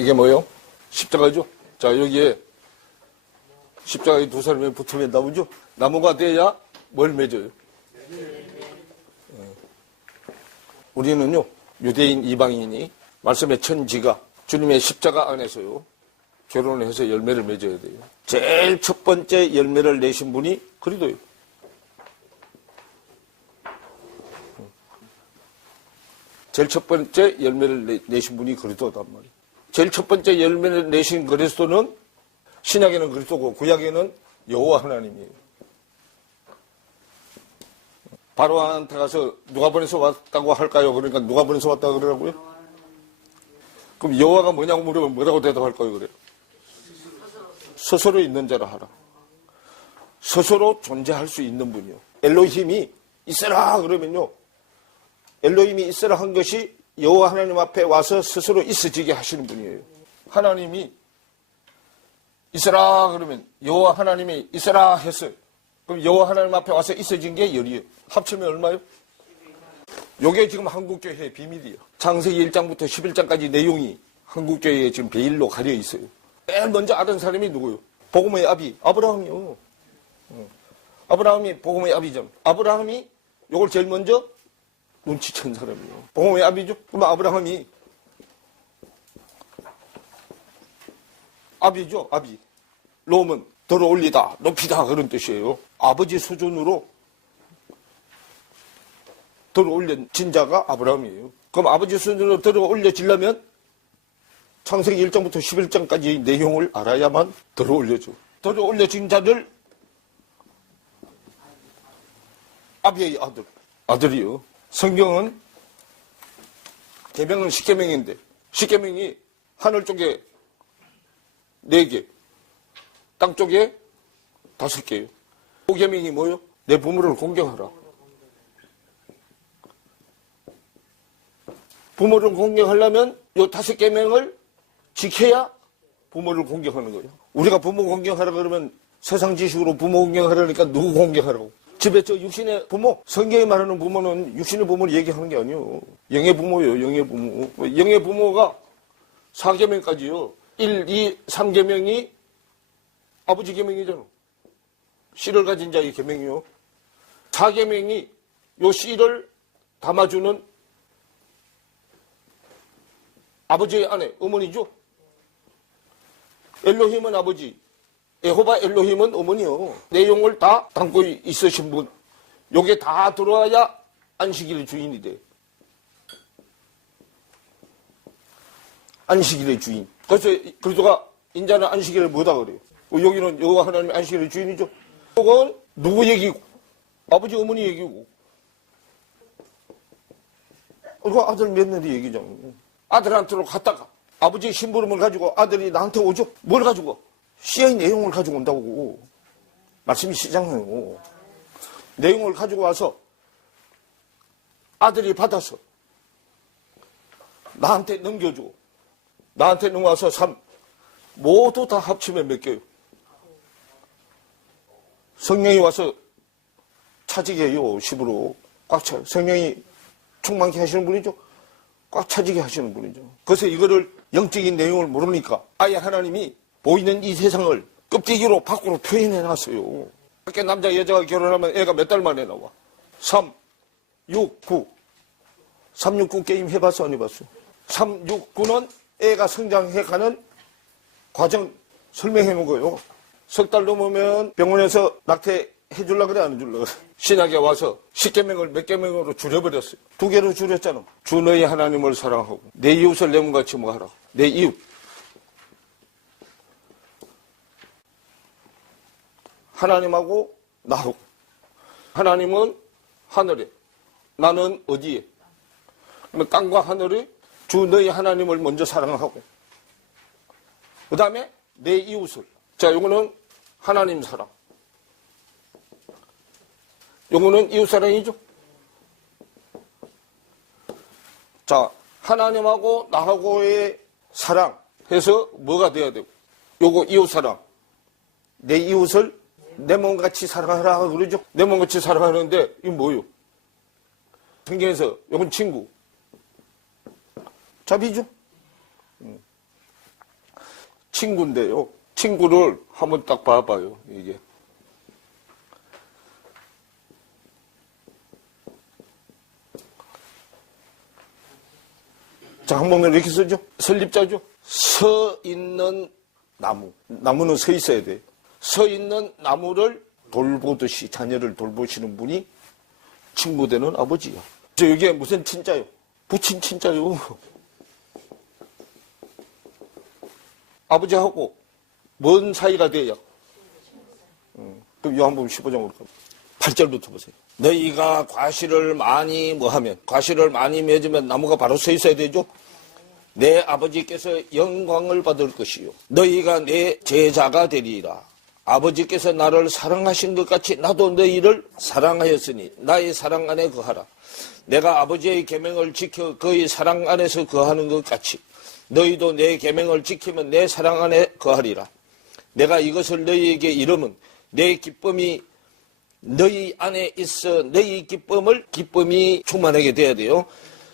이게 뭐예요? 십자가죠? 자, 여기에 십자가에 두 사람이 붙으면 나무죠? 나무가 돼야 뭘 맺어요? 우리는요, 유대인 이방인이 말씀의 천지가 주님의 십자가 안에서요, 결혼을 해서 열매를 맺어야 돼요. 제일 첫 번째 열매를 내신 분이 그리스도예요. 제일 첫 번째 열매를 내신 분이 그리스도단 말이에요. 제일 첫 번째 열매를 내신 그리스도는 신약에는 그리스도고 구약에는 여호와 하나님이에요. 바로한테 가서 누가 보내서 왔다고 할까요? 그러니까 누가 보내서 왔다고 그러라고요? 그럼 여호와가 뭐냐고 물으면 뭐라고 대답할까요? 그래요. 스스로 있는 자라 하라. 스스로 존재할 수 있는 분이요. 엘로힘이 있어라 그러면요. 엘로힘이 있어라 한 것이 여호와 하나님 앞에 와서 스스로 있어지게 하시는 분이에요. 하나님이 있어라 그러면 여호와 하나님이 있어라 했어요. 그럼 여호와 하나님 앞에 와서 있어진 게 열이에요. 합치면 얼마요? 요게 지금 한국교회의 비밀이에요. 창세기 1장부터 11장까지 내용이 한국교회에 지금 베일로 가려 있어요. 제일 먼저 알은 사람이 누구요? 복음의 아비 아브라함이요. 아브라함이 복음의 아비죠. 아브라함이 요걸 제일 먼저 눈치챈 사람이에요. 복음의 아비죠. 그럼 아브라함이 아비죠. 아비. 롬은 들어 올리다, 높이다 그런 뜻이에요. 아버지 수준으로 들어 올려진 자가 아브라함이에요. 그럼 아버지 수준으로 들어 올려지려면 창세기 1장부터 11장까지의 내용을 알아야만 들어 올려줘. 들어 올려진 자들 아비의 아들이요. 성경은 계명은 10계명인데 10계명이 하늘 쪽에 4개, 땅 쪽에 5개예요. 5계명이 뭐예요? 내 부모를 공경하라. 부모를 공경하려면 이 5계명을 지켜야 부모를 공경하는 거예요. 우리가 부모 공경하라 그러면 세상 지식으로 부모 공경하라니까 누구 공경하라고? 집에 저 육신의 부모, 성경이 말하는 부모는 육신의 부모를 얘기하는 게 아니에요. 영의 부모예요, 영의 부모. 영의 부모가 4계명까지요. 1, 2, 3계명이 아버지 계명이잖아. 씨를 가진 자의 계명이요. 4계명이 요 씨를 담아주는 아버지의 아내, 어머니죠. 엘로힘은 아버지, 여호와 엘로힘은 어머니요. 내용을 다 담고 있으신 분. 요게 다 들어와야 안식일의 주인이 돼. 안식일의 주인. 그래서 그리스도가 인자는 안식일을 뭐다 그래요. 여기는 여호와 하나님의 안식일의 주인이죠. 그건 누구 얘기고? 아버지 어머니 얘기고. 그거 아들 며느리 얘기잖아. 아들한테로 갔다가 아버지 심부름을 가지고 아들이 나한테 오죠. 뭘 가지고? 씨의 내용을 가지고 온다고. 말씀이 시작해요. 내용을 가지고 와서 아들이 받아서 나한테 넘겨주고 나한테 넘어와서 3 모두 다 합치면 몇 개요? 성령이 와서 차지게 해요. 10으로 꽉 차요. 성령이 충만케 하시는 분이죠. 꽉 차지게 하시는 분이죠. 그래서 이거를 영적인 내용을 모르니까 아예 하나님이 보이는 이 세상을 껍데기로 밖으로 표현해 놨어요. 이렇게 남자 여자가 결혼하면 애가 몇 달 만에 나와? 3, 6, 9. 3, 6, 9 게임 해봤어 안 해봤어? 3, 6, 9는 애가 성장해가는 과정 설명해 놓은 거예요. 석 달 넘으면 병원에서 낙태해 줄라 그래 안 해줄라 그래? 신약에 와서 10계명을 몇 계명으로 줄여버렸어요. 2개로 줄였잖아. 주 너희 하나님을 사랑하고 내 이웃을 내 몸같이 뭐 하라. 내 이웃. 하나님하고 나하고. 하나님은 하늘에, 나는 어디에? 그러면 땅과 하늘이 주 너희 하나님을 먼저 사랑하고 그 다음에 내 이웃을. 자, 요거는 하나님 사랑. 요거는 이웃 사랑이죠. 자, 하나님하고 나하고의 사랑 해서 뭐가 돼야 되고 요거 이웃 사랑. 내 이웃을 내 몸같이 사랑하라 그러죠. 내 몸같이 사랑하는데 이건 뭐예요? 성경에서 요건 친구. 자비죠. 친구인데요. 친구를 한번 딱 봐봐요, 이게. 자, 한 번은 이렇게 쓰죠. 설립자죠. 서 있는 나무. 나무는 서 있어야 돼요. 서 있는 나무를 돌보듯이 자녀를 돌보시는 분이 친구 되는 아버지야. 여기에 무슨 친자요? 부친 친자요. 아버지하고 뭔 사이가 돼야? 그럼 요한복음 15장으로 가요. 8절부터 보세요. 너희가 과실을 많이 뭐하면, 과실을 많이 맺으면 나무가 바로 서 있어야 되죠? 내 아버지께서 영광을 받을 것이요. 너희가 내 제자가 되리라. 아버지께서 나를 사랑하신 것 같이 나도 너희를 사랑하였으니 나의 사랑 안에 거하라. 내가 아버지의 계명을 지켜 그의 사랑 안에서 거하는 것 같이 너희도 내 계명을 지키면 내 사랑 안에 거하리라. 내가 이것을 너희에게 이름은 내 기쁨이 너희 안에 있어 너희 기쁨이 충만하게 돼야 돼요.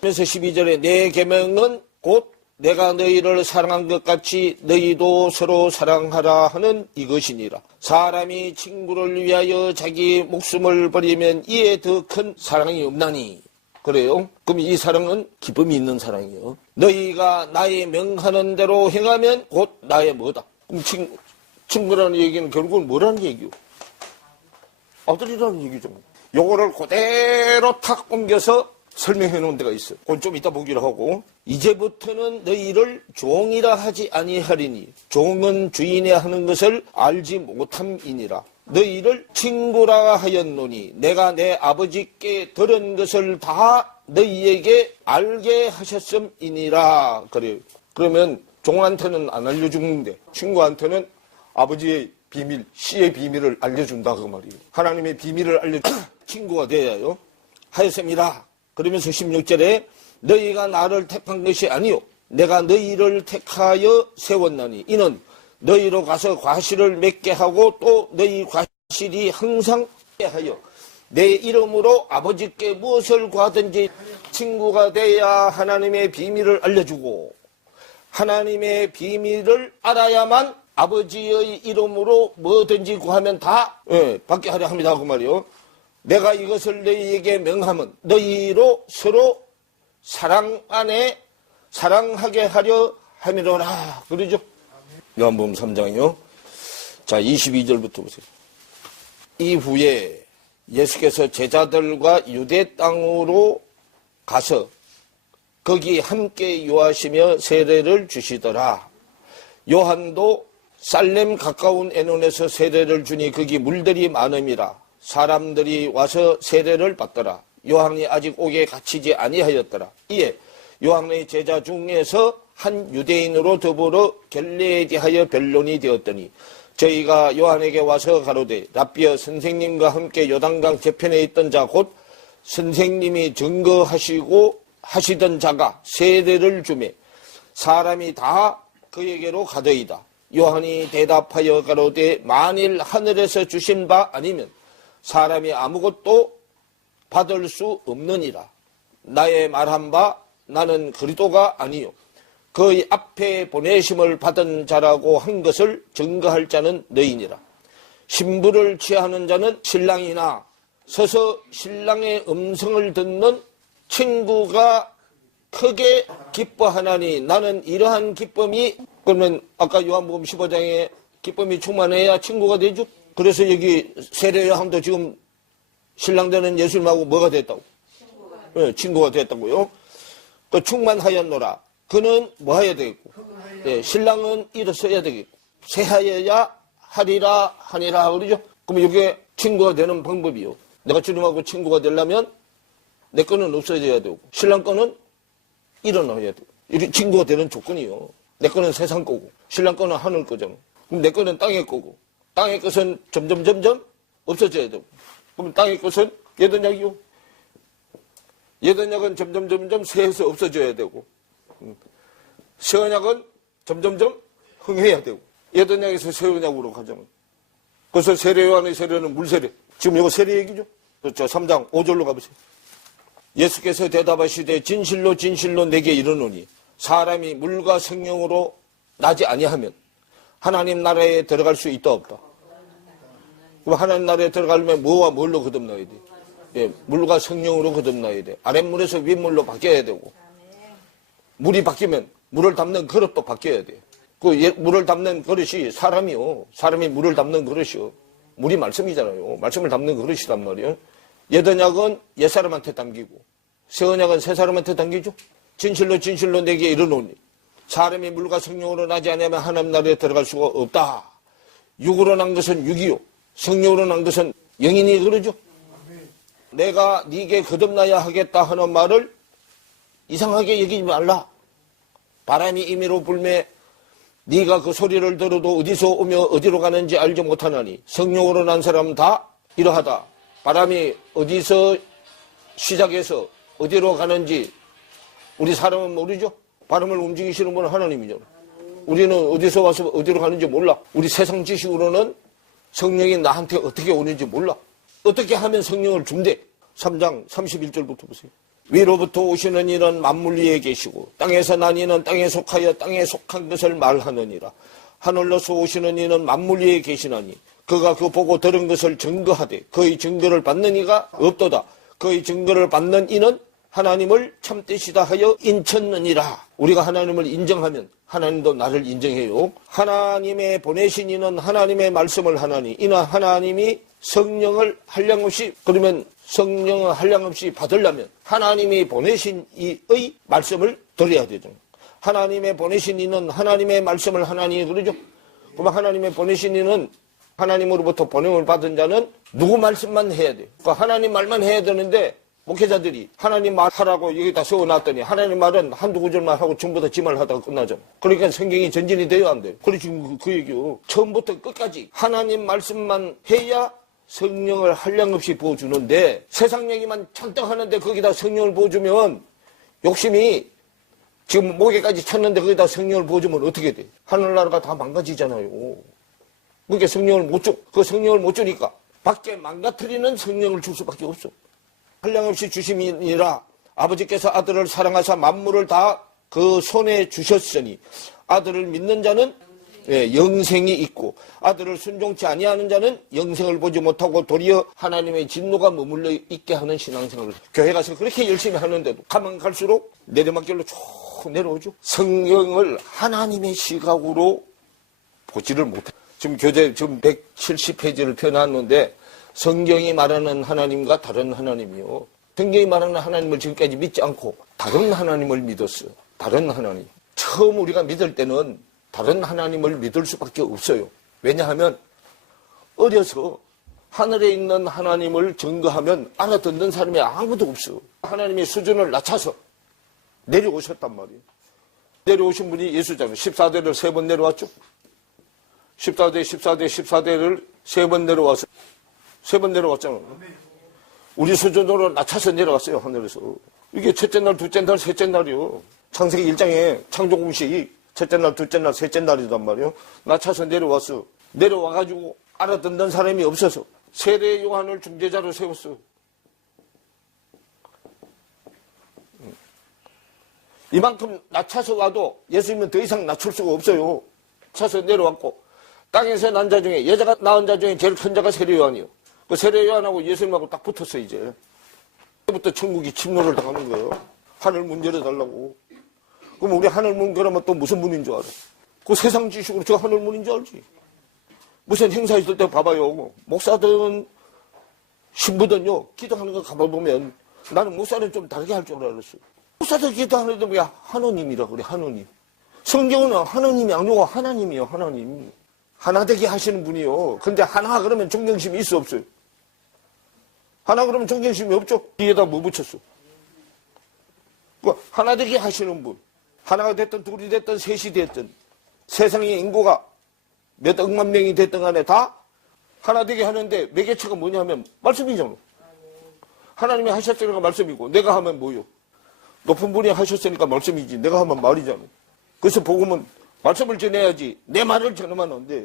그래서 12절에 내 계명은 곧 내가 너희를 사랑한 것 같이 너희도 서로 사랑하라 하는 이것이니라. 사람이 친구를 위하여 자기 목숨을 버리면 이에 더 큰 사랑이 없나니. 그래요? 그럼 이 사랑은 기쁨이 있는 사랑이에요. 너희가 나의 명하는 대로 행하면 곧 나의 뭐다. 그럼 친구라는 얘기는 결국은 뭐라는 얘기요? 아들이라는 얘기죠. 요거를 그대로 탁 옮겨서 설명해 놓은 데가 있어요. 그건 좀 이따 보기로 하고. 이제부터는 너희를 종이라 하지 아니하리니 종은 주인이 하는 것을 알지 못함이니라. 너희를 친구라 하였노니 내가 내 아버지께 들은 것을 다 너희에게 알게 하셨음이니라. 그래요. 그러면 종한테는 안 알려주는데 친구한테는 아버지의 비밀, 씨의 비밀을 알려준다 그 말이에요. 하나님의 비밀을 알려준 친구가 되어야요. 하였음이라. 그러면서 16절에 너희가 나를 택한 것이 아니요 내가 너희를 택하여 세웠나니 이는 너희로 가서 과실을 맺게 하고 또 너희 과실이 항상 하여 내 이름으로 아버지께 무엇을 구하든지 친구가 돼야 하나님의 비밀을 알려주고 하나님의 비밀을 알아야만 아버지의 이름으로 뭐든지 구하면 다 받게 하려 합니다 그 말이요. 내가 이것을 너희에게 명하면 너희로 서로 사랑 안에 사랑하게 하려 함이로라. 그러죠? 요한복음 3장이요. 자, 22절부터 보세요. 이후에 예수께서 제자들과 유대 땅으로 가서 거기 함께 유하시며 세례를 주시더라. 요한도 살렘 가까운 에논에서 세례를 주니 거기 물들이 많음이라. 사람들이 와서 세례를 받더라. 요한이 아직 옥에 갇히지 아니하였더라. 이에 요한의 제자 중에서 한 유대인으로 더불어 결례에 대하여 변론이 되었더니 저희가 요한에게 와서 가로되 랍비여 선생님과 함께 요단강 저편에 있던 자 곧 선생님이 증거하시고 하시던 자가 세례를 주매 사람이 다 그에게로 가더이다. 요한이 대답하여 가로되 만일 하늘에서 주신 바 아니면 사람이 아무것도 받을 수 없느니라. 나의 말한 바 나는 그리스도가 아니요 그의 앞에 보내심을 받은 자라고 한 것을 증거할 자는 너희니라. 신부를 취하는 자는 신랑이나 서서 신랑의 음성을 듣는 친구가 크게 기뻐하나니 나는 이러한 기쁨이 그러면 아까 요한복음 15장에 기쁨이 충만해야 친구가 되죠. 그래서 여기 세례요한도 지금 신랑 되는 예수님하고 뭐가 됐다고? 친구가 됐다고요. 또 충만하였노라. 그는 뭐 해야 되겠고? 신랑은 일어서야 되겠고. 새하여야 하리라 하니라 그러죠. 그럼 이게 친구가 되는 방법이요. 내가 주님하고 친구가 되려면 내 거는 없어져야 되고 신랑 거는 일어나야 되고. 이게 친구가 되는 조건이요. 내 거는 세상 거고 신랑 거는 하늘 거잖아. 그럼 내 거는 땅의 거고 땅의 것은 점점 없어져야 되고 그럼 땅의 것은 예언약이요. 예언약은 점점 새해서 없어져야 되고 새 언약은 점점 흥해야 되고 예언약에서 새 언약으로 가자면 그래서 세례요한의 세례는 물세례. 지금 이거 세례 얘기죠. 저 3장 5절로 가보세요. 예수께서 대답하시되 진실로 내게 이르노니 사람이 물과 성령으로 나지 아니하면 하나님 나라에 들어갈 수 있다 없다? 그럼 하나님 나라에 들어가려면 뭐와 뭘로 거듭나야 돼? 예, 물과 성령으로 거듭나야 돼. 아랫물에서 윗물로 바뀌어야 되고, 물이 바뀌면 물을 담는 그릇도 바뀌어야 돼. 그 물을 담는 그릇이 사람이요. 사람이 물을 담는 그릇이요. 물이 말씀이잖아요. 말씀을 담는 그릇이란 말이에요. 옛 언약은 옛 사람한테 담기고, 새 언약은 새 사람한테 담기죠. 진실로 진실로 내게 이르노니 사람이 물과 성령으로 나지 않으면 하나님 나라에 들어갈 수가 없다. 육으로 난 것은 육이요, 성령으로 난 것은 영이니 그러죠. 내가 네게 거듭나야 하겠다 하는 말을 이상하게 여기지 말라. 바람이 임의로 불매 네가 그 소리를 들어도 어디서 오며 어디로 가는지 알지 못하나니 성령으로 난 사람은 다 이러하다. 바람이 어디서 시작해서 어디로 가는지 우리 사람은 모르죠. 바람을 움직이시는 분은 하나님이죠. 우리는 어디서 와서 어디로 가는지 몰라. 우리 세상 지식으로는 성령이 나한테 어떻게 오는지 몰라. 어떻게 하면 성령을 준대. 3장 31절부터 보세요. 위로부터 오시는 이는 만물 위에 계시고 땅에서 난 이는 땅에 속하여 땅에 속한 것을 말하느니라. 하늘로서 오시는 이는 만물 위에 계시나니 그가 그 보고 들은 것을 증거하되 그의 증거를 받는 이가 없도다. 그의 증거를 받는 이는 하나님을 참되시다 하여 인쳤느니라. 우리가 하나님을 인정하면 하나님도 나를 인정해요. 하나님의 보내신 이는 하나님의 말씀을 하나니 이는 하나님이 성령을 한량없이, 그러면 성령을 한량없이 받으려면 하나님이 보내신 이의 말씀을 들어야 되죠. 하나님의 보내신 이는 하나님의 말씀을 하나니 그러죠. 그러면 하나님의 보내신 이는 하나님으로부터 보냄을 받은 자는 누구 말씀만 해야 돼. 그러니까 하나님 말만 해야 되는데 목회자들이 하나님 말하라고 여기다 세워놨더니 하나님 말은 한두 구절만 하고 전부 다 지 말 하다가 끝나잖아. 그러니까 성경이 전진이 돼야 안 돼. 그래 지금 그 얘기요. 처음부터 끝까지 하나님 말씀만 해야 성령을 한량없이 부어주는데 세상 얘기만 잔뜩 하는데 거기다 성령을 부어주면 욕심이 지금 목에까지 찼는데 거기다 성령을 부어주면 어떻게 돼? 하늘나라가 다 망가지잖아요. 그러니까 성령을 못 줘. 그 성령을 못 주니까 밖에 망가뜨리는 성령을 줄 수밖에 없어. 한량없이 주심이니라. 아버지께서 아들을 사랑하사 만물을 다 그 손에 주셨으니 아들을 믿는 자는 영생이 있고 아들을 순종치 아니하는 자는 영생을 보지 못하고 도리어 하나님의 진노가 머물러 있게 하는 신앙생활을 교회 가서 그렇게 열심히 하는데도 가면 갈수록 내리막길로 쭉 내려오죠. 성경을 하나님의 시각으로 보지를 못해. 지금 교재 지금 170페이지를 펴놨는데 성경이 말하는 하나님과 다른 하나님이요. 성경이 말하는 하나님을 지금까지 믿지 않고 다른 하나님을 믿었어요. 다른 하나님. 처음 우리가 믿을 때는 다른 하나님을 믿을 수밖에 없어요. 왜냐하면 어려서 하늘에 있는 하나님을 증거하면 알아듣는 사람이 아무도 없어요. 하나님의 수준을 낮춰서 내려오셨단 말이에요. 내려오신 분이 예수잖아요. 14대를 3번 내려왔죠. 14대를 3번 내려와서 3번 내려왔잖아요. 우리 수준으로 낮춰서 내려왔어요. 하늘에서. 이게 첫째 날, 둘째 날, 셋째 날이요. 창세기 1장에 창조 공식이 첫째 날, 둘째 날, 셋째 날이란 말이에요. 낮춰서 내려왔어. 내려와가지고 알아듣는 사람이 없어서 세례 요한을 중재자로 세웠어. 이만큼 낮춰서 와도 예수님은 더 이상 낮출 수가 없어요. 낮춰서 내려왔고 땅에서 난 자 중에 여자가 낳은 자 중에 제일 큰 자가 세례 요한이요. 그 세례 요한하고 예수님하고 딱 붙었어 이제. 그때부터 천국이 침노를 당하는 거예요. 하늘 문 열어달라고. 그럼 우리 하늘 문 그러면 또 무슨 문인 줄 알아? 그 세상 지식으로 저 하늘 문인 줄 알지. 무슨 행사 있을 때 봐봐요. 목사든 신부든요. 기도하는 거 가봐보면 나는 목사는 좀 다르게 할 줄 알았어. 목사들 기도하는데 왜 하느님이라 그래 하느님. 성경은 하느님이 아니고 하나님이요 하나님. 하나 되게 하시는 분이요. 근데 하나 그러면 존경심이 있어 없어요? 하나 그러면 존경심이 없죠? 뒤에다 뭐 붙였어? 하나 되게 하시는 분. 하나가 됐든 둘이 됐든 셋이 됐든 세상의 인구가 몇 억만 명이 됐든 간에 다 하나 되게 하는데 매개체가 뭐냐면 말씀이잖아. 하나님이 하셨으니까 말씀이고 내가 하면 뭐요? 높은 분이 하셨으니까 말씀이지 내가 하면 말이잖아. 그래서 복음은 말씀을 전해야지 내 말을 전하면 안 돼.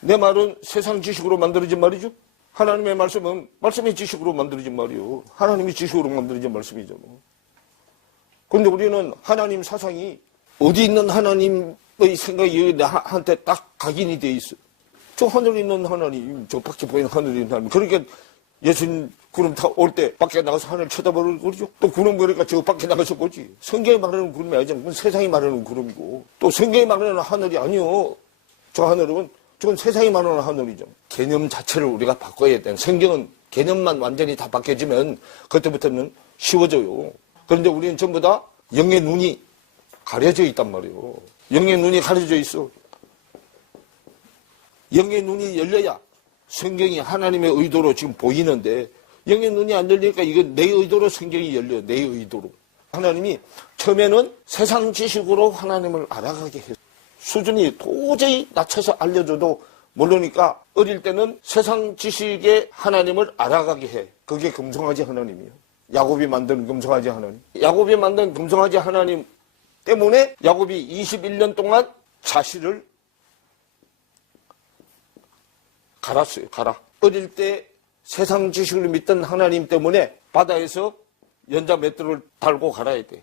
내 말은 세상 지식으로 만들어진 말이죠. 하나님의 말씀은 말씀의 지식으로 만들어진 말이요. 하나님의 지식으로 만들어진 말씀이잖아. 그런데 우리는 하나님 사상이 어디 있는 하나님 너희 생각이 나한테 딱 각인이 돼 있어. 저 하늘에 있는 하나님, 저 밖에 보이는 하늘에 있는 하나님. 그러니까 예수님 구름 타 올 때 밖에 나가서 하늘 쳐다보는 거죠. 또 구름 보니까 저 밖에 나가서 보지. 성경이 말하는 구름이 아니잖아. 그건 세상이 말하는 구름이고. 또 성경이 말하는 하늘이 아니요. 저 하늘은 저건 세상이 말하는 하늘이죠. 개념 자체를 우리가 바꿔야 돼. 성경은 개념만 완전히 다 바뀌어지면 그때부터는 쉬워져요. 그런데 우리는 전부 다 영의 눈이 가려져 있단 말이에요. 영의 눈이 가려져 있어. 영의 눈이 열려야 성경이 하나님의 의도로 지금 보이는데 영의 눈이 안 열리니까 이건 내 의도로 성경이 열려. 내 의도로. 하나님이 처음에는 세상 지식으로 하나님을 알아가게 했어요. 수준이 도저히 낮춰서 알려줘도 모르니까 어릴 때는 세상 지식에 하나님을 알아가게 해. 그게 금송아지 하나님이에요. 야곱이 만든 금송아지 하나님. 야곱이 만든 금송아지 하나님 때문에 야곱이 21년 동안 자신을 갈았어요. 갈아. 어릴 때 세상 지식을 믿던 하나님 때문에 바다에서 연자 맷돌을 달고 갈아야 돼.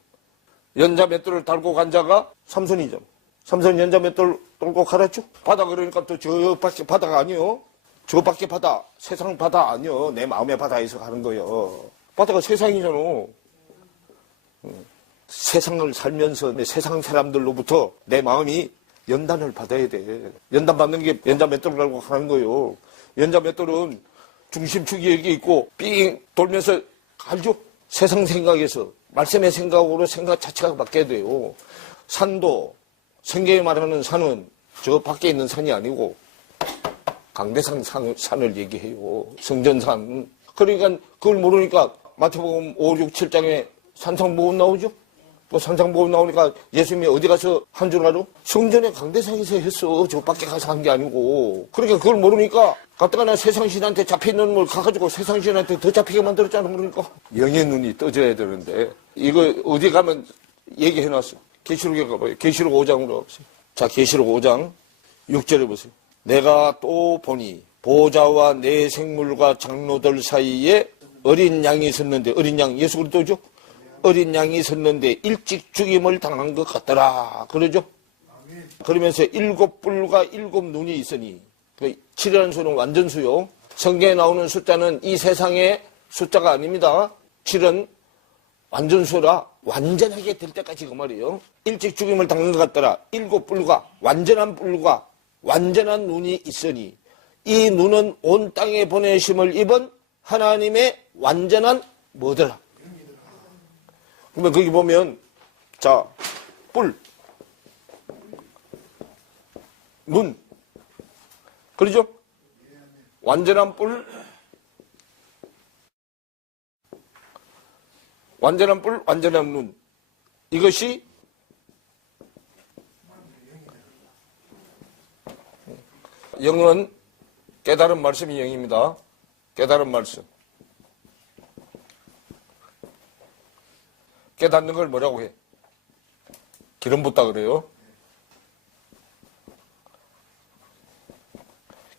연자 맷돌을 달고 간 자가 삼손이잖아. 삼손 연자 맷돌 달고 갈았죠. 바다 그러니까 또 저 밖에 바다가 아니요. 저 밖에 바다, 세상 바다 아니요. 내 마음의 바다에서 가는 거예요. 바다가 세상이잖아. 세상을 살면서 내 세상 사람들로부터 내 마음이 연단을 받아야 돼. 연단 받는 게 연자 맷돌을 달고 가는 거예요. 연자 맷돌은 중심축이 여기 있고 삥 돌면서 알죠? 세상 생각에서 말씀의 생각으로 생각 자체가 바뀌어야 돼요. 산도 성경에 말하는 산은 저 밖에 있는 산이 아니고 강대상 산을 얘기해요. 성전산. 그러니까 그걸 모르니까 마태복음 5, 6, 7장에 산상보험 나오죠? 또 산상보험 나오니까 예수님이 어디 가서 한 줄 알아? 성전의 강대상에서 했어. 저 밖에 가서 한 게 아니고. 그러니까 그걸 모르니까 갔다가 세상신한테 잡혀있는 걸 가가지고 세상신한테 더 잡히게 만들었잖아. 그러니까 영의 눈이 떠져야 되는데 이거 어디 가면 얘기해놨어. 계시록에 가봐요. 계시록 5장으로 가보세요. 자, 계시록 5장 6절에 보세요. 내가 또 보니 보좌와 내 생물과 장로들 사이에 어린 양이 섰는데, 어린 양 예수 그리스도죠? 어린 양이 섰는데 일찍 죽임을 당한 것 같더라. 그러죠? 그러면서 7뿔과 7눈이 있으니, 그 7이라는 수는 완전수요. 성경에 나오는 숫자는 이 세상의 숫자가 아닙니다. 7은 완전수라 완전하게 될 때까지 그 말이에요. 일찍 죽임을 당한 것 같더라. 7뿔과 완전한 뿔과 완전한 눈이 있으니 이 눈은 온 땅에 보내심을 입은 하나님의 완전한 뭐더라. 그러면 거기 보면 자, 뿔, 눈, 그러죠? 완전한 뿔, 완전한 뿔, 완전한 눈. 이것이 영은 깨달은 말씀이 영입니다. 깨달은 말씀. 깨닫는 걸 뭐라고 해? 기름 붓다 그래요.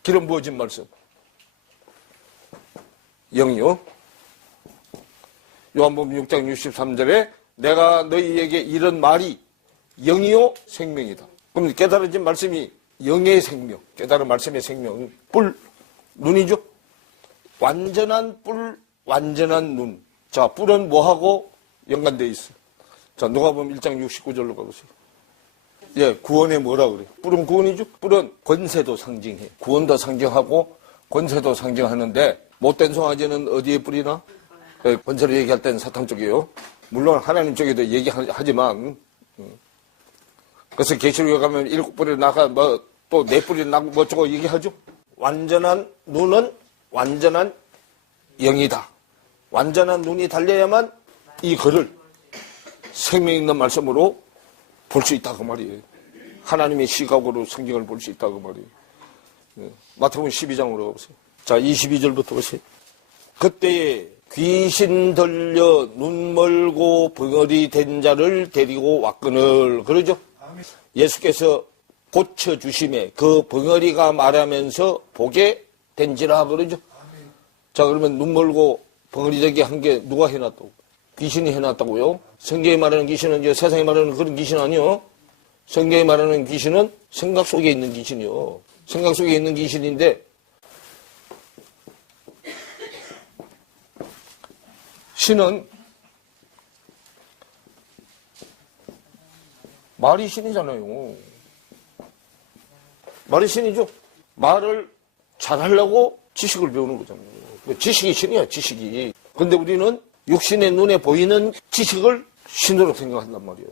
기름 부어진 말씀. 영이요. 요한복음 6장 63절에 내가 너희에게 이런 말이 영이요 생명이다. 그럼 깨달아진 말씀이 영의 생명, 깨달은 말씀의 생명. 뿔, 눈이죠. 완전한 뿔, 완전한 눈. 자, 뿔은 뭐하고 연관되어 있어? 자, 누가복음 1장 69절로 가보세요. 예, 구원에 뭐라 그래? 뿔은 구원이죠. 뿔은 권세도 상징해. 구원도 상징하고 권세도 상징하는데 못된 송아지는 어디에 뿔이나? 예, 권세를 얘기할 때는 사탄 쪽이에요. 물론 하나님 쪽에도 얘기하지만 그래서 계시록에 가면 7뿔이 나가 뭐 또 4뿔이 나고 뭐 저거 얘기하죠. 완전한 눈은 완전한 영이다. 완전한 눈이 달려야만 이 글을 생명 있는 말씀으로 볼 수 있다 그 말이에요. 하나님의 시각으로 성경을 볼 수 있다 그 말이에요. 마태복음 12장으로 가보세요. 자, 22절부터 보세요. 그때에 귀신 들려 눈 멀고 벙어리 된 자를 데리고 왔거늘. 그러죠? 예수께서 고쳐주심에 그 벙어리가 말하면서 보게 된지라 그러죠? 자, 그러면 눈 멀고 벙어리 되게 한 게 누가 해놨다고? 귀신이 해놨다고요? 성경에 말하는 귀신은 이제 세상에 말하는 그런 귀신 아니요? 성경이 말하는 귀신은 생각 속에 있는 귀신이요. 생각 속에 있는 귀신인데 신은 말이 신이잖아요. 말이 신이죠. 말을 잘하려고 지식을 배우는 거잖아요. 지식이 신이야, 지식이. 근데 우리는 육신의 눈에 보이는 지식을 신으로 생각한단 말이에요.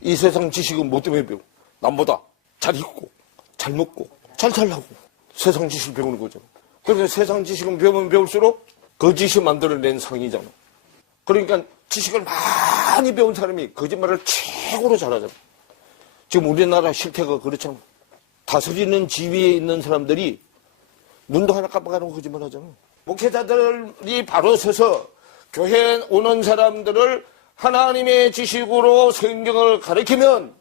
이 세상 지식은 뭐 때문에 배워? 남보다 잘 입고, 잘 먹고, 잘 살라고. 세상 지식을 배우는 거죠. 그래서 세상 지식은 배우면 배울수록 거짓이 만들어낸 상이잖아. 그러니까 지식을 많이 배운 사람이 거짓말을 최고로 잘하잖아. 지금 우리나라 실태가 그렇잖아. 다스리는 지위에 있는 사람들이 눈도 하나 깜빡하고 거짓말 하잖아. 목회자들이 바로 서서 교회에 오는 사람들을 하나님의 지식으로 성경을 가르치면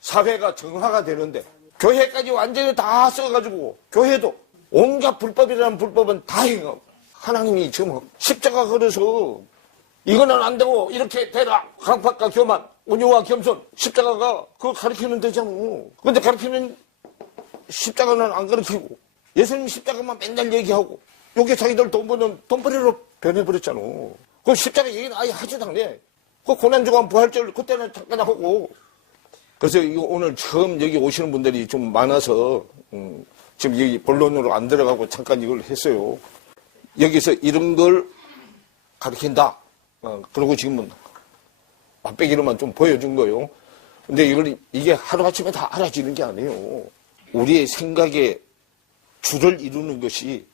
사회가 정화가 되는데 교회까지 완전히 다 써가지고 교회도 온갖 불법이라는 불법은 다 행하고 하나님이 지금 십자가 걸어서 이거는 안 되고 이렇게 되라. 강팍과 교만, 온유와 겸손, 십자가가 그거 가르치는 데잖아. 근데 가르치는 십자가는 안 가르치고 예수님 십자가만 맨날 얘기하고 요게 자기들 돈 버는 돈벌이로 변해버렸잖아. 그 십자가 얘기는 아예 하지도 않네. 그 고난주간 부활절 그때는 잠깐 하고. 그래서 이거 오늘 처음 여기 오시는 분들이 좀 많아서 지금 여기 본론으로 안 들어가고 잠깐 이걸 했어요. 여기서 이런 걸 가르친다. 그리고 지금은 맛배기로만 좀 보여준 거예요. 근데 이게 하루아침에 다 알아지는 게 아니에요. 우리의 생각의 주를 이루는 것이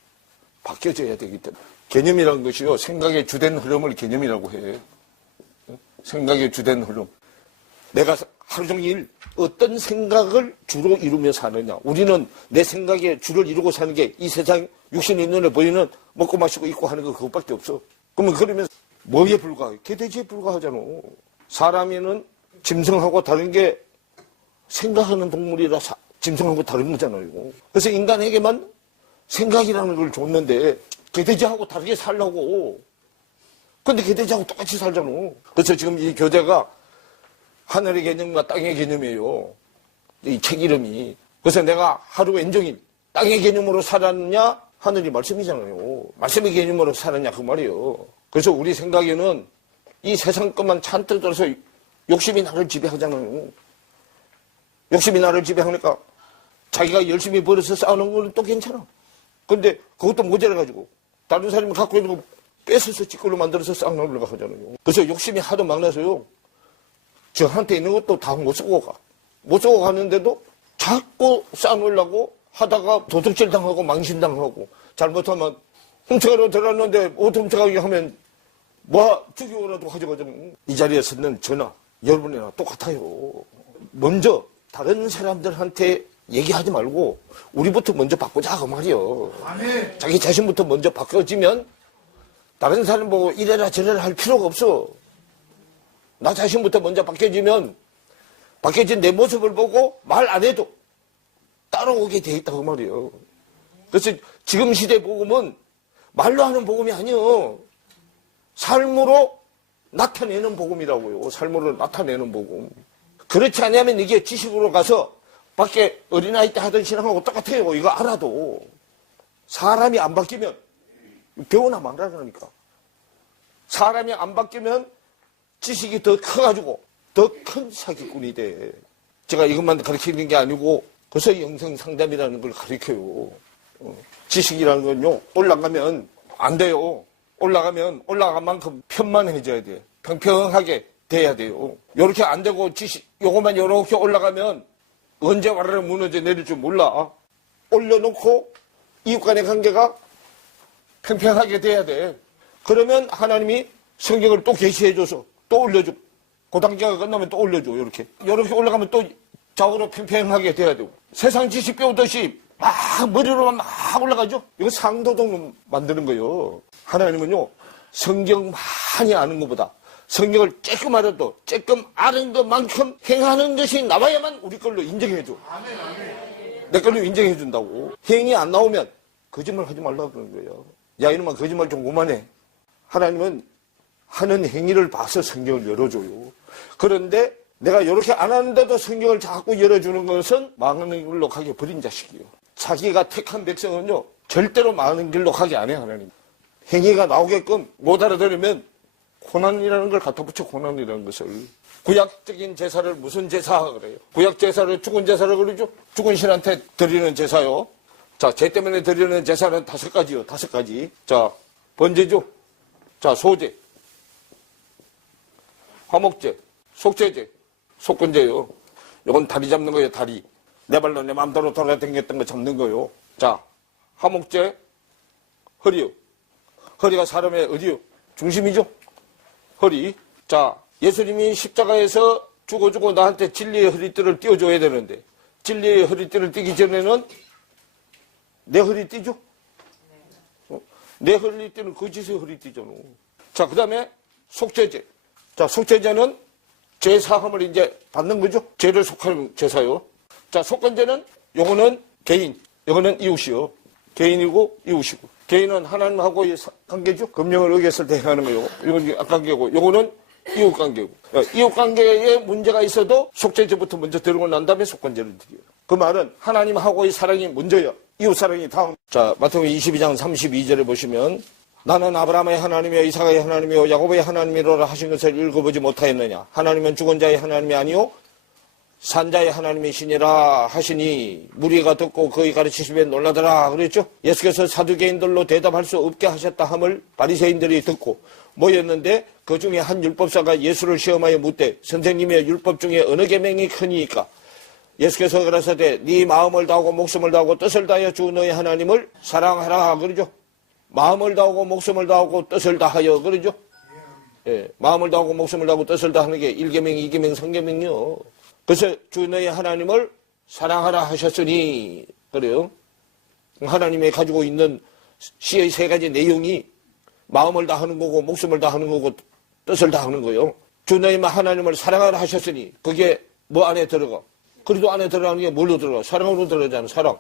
바뀌어져야 되기 때문에. 개념이라는 것이요. 생각의 주된 흐름을 개념이라고 해. 생각의 주된 흐름. 내가 하루 종일 어떤 생각을 주로 이루며 사느냐. 우리는 내 생각의 주를 이루고 사는 게 이 세상 육신의 눈에 보이는 먹고 마시고 입고 하는 거 그것밖에 없어. 그러면 뭐에 불과해? 개돼지에 불과하잖아. 사람이는 짐승하고 다른 게 생각하는 동물이라 짐승하고 다른 거잖아요. 그래서 인간에게만 생각이라는 걸 줬는데 개돼지하고 다르게 살라고. 근데 개돼지하고 똑같이 살잖아. 그래서 지금 이 교재가 하늘의 개념과 땅의 개념이에요. 이 책 이름이. 그래서 내가 하루 왼종일 땅의 개념으로 살았느냐? 하늘이 말씀이잖아요. 말씀의 개념으로 살았냐? 그 말이에요. 그래서 우리 생각에는 이 세상 것만 잔뜩 들어서 욕심이 나를 지배하잖아요. 욕심이 나를 지배하니까 자기가 열심히 벌어서 싸우는 건 또 괜찮아. 근데 그것도 모자라가지고 다른 사람이 갖고 있는 거 뺏어서 지걸로 만들어서 싸우려고 하잖아요. 그래서 욕심이 하도 많아서요. 저한테 있는 것도 다 못 쓰고 가. 못 쓰고 가는데도 자꾸 싸우려고 하다가 도둑질 당하고 망신당하고 잘못하면 훔쳐가러 들어갔는데 옷 훔쳐가게 하면 뭐 죽이고라도 가져가잖아요. 이 자리에 서는 저나 여러분이나 똑같아요. 먼저 다른 사람들한테 얘기하지 말고 우리부터 먼저 바꾸자 그 말이요. 아멘. 자기 자신부터 먼저 바꿔지면 다른 사람 보고 이래라 저래라 할 필요가 없어. 나 자신부터 먼저 바뀌어지면 바뀌어진 내 모습을 보고 말 안 해도 따라오게 돼 있다 그 말이에요. 그래서 지금 시대 복음은 말로 하는 복음이 아니에요. 삶으로 나타내는 복음이라고요. 삶으로 나타내는 복음. 그렇지 않으면 이게 지식으로 가서 밖에 어린아이 때 하던 신앙하고 똑같아요. 이거 알아도. 사람이 안 바뀌면 배우나 말하라니까. 사람이 안 바뀌면 지식이 더 커가지고 더 큰 사기꾼이 돼. 제가 이것만 가르치는 게 아니고 그래서 영성 상담이라는 걸 가르쳐요. 지식이라는 건요. 올라가면 안 돼요. 올라가면 올라간 만큼 편만해져야 돼. 평평하게 돼야 돼요. 요렇게 안 되고 지식 요것만 요렇게 올라가면 언제 와르르 무너져 내릴 줄 몰라. 올려놓고 이웃 간의 관계가 평평하게 돼야 돼. 그러면 하나님이 성경을 또 계시해줘서 또 올려줘. 그 단계가 끝나면 또 올려줘. 요렇게 올라가면 또 좌우로 평평하게 돼야 되고. 세상 지식 배우듯이 막 머리로만 막 올라가죠. 이거 상도덕 만드는 거예요. 하나님은요. 성경 많이 아는 것보다 성경을 조금 알아도 조금 아는 것만큼 행하는 것이 나와야만 우리 걸로 인정해줘. 내 걸로 인정해준다고. 행이 안 나오면 거짓말 하지 말라고 그러는 거예요. 야 이놈아 거짓말 좀 그만해. 하나님은 하는 행위를 봐서 성경을 열어줘요. 그런데 내가 이렇게 안 하는데도 성경을 자꾸 열어주는 것은 망하는 길로 가게 버린 자식이요. 자기가 택한 백성은요, 절대로 망하는 길로 가게 안 해요, 하나님. 행위가 나오게끔 못 알아들으면 고난이라는 걸 갖다 붙여, 고난이라는 것을. 구약적인 제사를 무슨 제사 그래요? 구약 제사를 죽은 제사를 그러죠? 죽은 신한테 드리는 제사요. 자, 죄 때문에 드리는 제사는 5가지요. 5가지. 자, 번제죠. 자, 소제, 화목제, 속죄제, 속건제요. 이건 다리 잡는 거예요, 다리. 내 발로 내 마음대로 돌아다녔던 거 잡는 거요. 자, 화목제, 허리요. 허리가 사람의 어디요? 중심이죠? 허리. 자, 예수님이 십자가에서 죽어주고 나한테 진리의 허리띠를 띄워줘야 되는데, 진리의 허리띠를 띄기 전에는 내 허리띠죠? 내 허리띠는 거짓의 허리띠잖아. 자, 그 다음에 속죄제. 자, 속죄제는 죄 사함을 이제 받는 거죠? 죄를 속하는 제사요. 자, 속건제는 요거는 개인, 요거는 이웃이요. 개인이고 이웃이고. 개인은 하나님하고의 관계죠? 금령을 어겼을 때 행하는 거요. 이건 관계고, 요거는 이웃 관계고. 이웃 관계에 문제가 있어도 속죄제부터 먼저 들고 난 다음에 속건제를 드려요. 그 말은 하나님하고의 사랑이 먼저야. 이웃 사랑이 다음. 자, 마태복음 22장 32절에 보시면, 나는 아브라함의 하나님이요 이삭의 하나님이요 야곱의 하나님이로라 하신 것을 읽어보지 못하였느냐. 하나님은 죽은 자의 하나님이 아니요 산자의 하나님이시니라 하시니 무리가 듣고 그의 가르치심에 놀라더라 그랬죠. 예수께서 사두개인들로 대답할 수 없게 하셨다 함을 바리새인들이 듣고 모였는데 그 중에 한 율법사가 예수를 시험하여 묻되 선생님의 율법 중에 어느 계명이 크니까. 예수께서 그러사되 네 마음을 다하고 목숨을 다하고 뜻을 다하여 주 너의 하나님을 사랑하라 그러죠. 마음을 다하고 목숨을 다하고 뜻을 다하여 그러죠. 예, 마음을 다하고 목숨을 다하고 뜻을 다하는 게 1계명, 2계명, 3계명이요. 그래서 주 너의 하나님을 사랑하라 하셨으니 그래요. 하나님이 가지고 있는 시의 3가지 내용이 마음을 다하는 거고 목숨을 다하는 거고 뜻을 다하는 거요. 주 너의 하나님을 사랑하라 하셨으니 그게 뭐 안에 들어가? 그래도 안에 들어가는 게 뭘로 들어가? 사랑으로 들어가잖아. 사랑.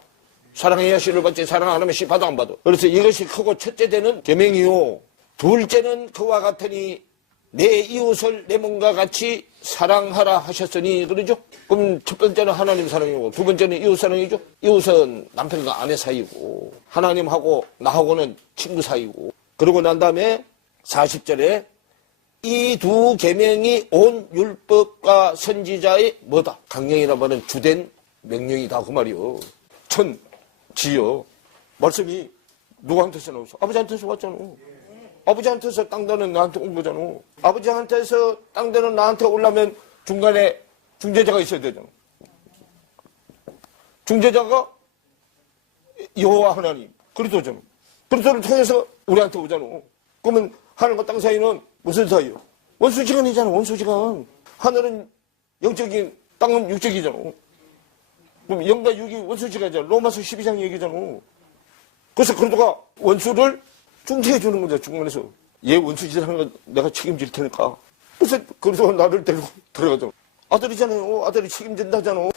사랑해야 씨를 받지 사랑 안 하면 씨 받아 안 받아. 그래서 이것이 크고 첫째 되는 계명이요. 둘째는 그와 같으니 내 이웃을 내 몸과 같이 사랑하라 하셨으니 그러죠. 그럼 첫 번째는 하나님 사랑이고 두 번째는 이웃 사랑이죠. 이웃은 남편과 아내 사이고 하나님하고 나하고는 친구 사이고. 그러고 난 다음에 40절에 이 두 계명이 온 율법과 선지자의 뭐다? 강령이라 말은 주된 명령이다 그 말이요. 천 지요. 말씀이 누구한테서 나왔어? 아버지한테서 왔잖아. 아버지한테서 땅되는 나한테 온 거잖아. 아버지한테서 땅되는 나한테 오려면 중간에 중재자가 있어야 되잖아. 중재자가 여호와 하나님 그리스도잖아. 그리스도를 통해서 우리한테 오잖아. 그러면 하늘과 땅 사이는 무슨 사이요? 원수시간이잖아. 원수시간. 하늘은 영적인, 땅은 육적이잖아. 그럼 0과 6이 원수시간이잖아. 로마서 12장 얘기잖아. 그래서 그리스도가 원수를 중재해 주는 거죠. 중간에서. 얘 원수짓 하는 거 내가 책임질 테니까. 그래서 그리스도가 나를 데리고 들어가잖아. 아들이잖아요. 아들이 책임진다잖아.